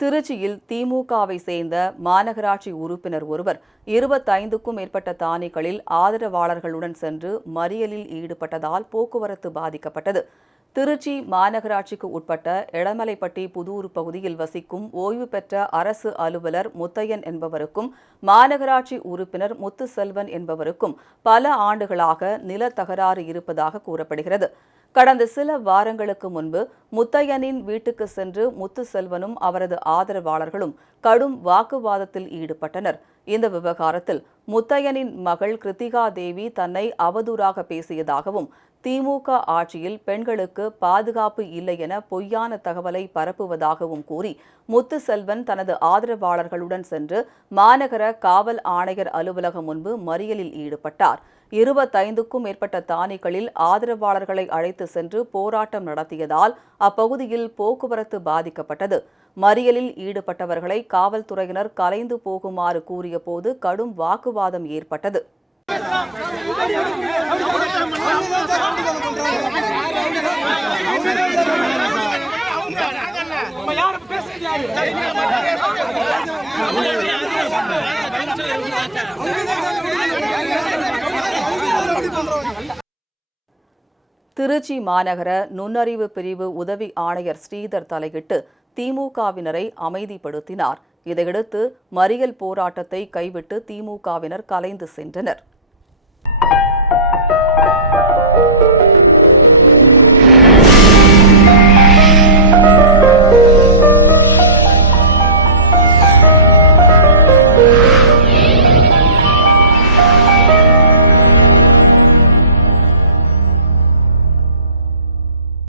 திருச்சியில் திமுகவை சேர்ந்த மாநகராட்சி உறுப்பினர் ஒருவர் இருபத்தைந்துக்கும் மேற்பட்ட தானிகளில் ஆதரவாளர்களுடன் சென்று மறியலில் ஈடுபட்டதால் போக்குவரத்து பாதிக்கப்பட்டது. திருச்சி மாநகராட்சிக்கு உட்பட்ட இளமலைப்பட்டி புதூர் பகுதியில் வசிக்கும் ஓய்வு பெற்ற அரசு அலுவலர் முத்தையன் என்பவருக்கும் மாநகராட்சி உறுப்பினர் முத்துசெல்வன் என்பவருக்கும் பல ஆண்டுகளாக நில தகராறு இருப்பதாக கூறப்படுகிறது. கடந்த சில வாரங்களுக்கு முன்பு முத்தையனின் வீட்டுக்கு சென்று முத்துசெல்வனும் அவரது ஆதரவாளர்களும் கடும் வாக்குவாதத்தில் ஈடுபட்டனர். இந்த விவகாரத்தில் முத்தையனின் மகள் கிருத்திகா தேவி தன்னை அவதூறாக பேசியதாகவும் திமுக ஆட்சியில் பெண்களுக்கு பாதுகாப்பு இல்லை என பொய்யான தகவலை பரப்புவதாகவும் கூறி முத்துசெல்வன் தனது ஆதரவாளர்களுடன் சென்று மாநகர காவல் ஆணையர் அலுவலகம் முன்பு மறியலில் ஈடுபட்டார். இருபத்தைந்துக்கும் மேற்பட்ட தானிகளில் ஆதரவாளர்களை அழைத்து சென்று போராட்டம் நடத்தியதால் அப்பகுதியில் போக்குவரத்து பாதிக்கப்பட்டது. மறியலில் ஈடுபட்டவர்களை காவல்துறையினர் கலைந்து போகுமாறு கூறியபோது கடும் வாக்குவாதம் ஏற்பட்டது. திருச்சி மாநகர நுண்ணறிவு பிரிவு உதவி ஆணையர் ஸ்ரீதர் தலையிட்டு திமுகவினரை அமைதிப்படுத்தினார். இதையடுத்து மறியல் போராட்டத்தை கைவிட்டு திமுகவினர் கலைந்து சென்றனர்.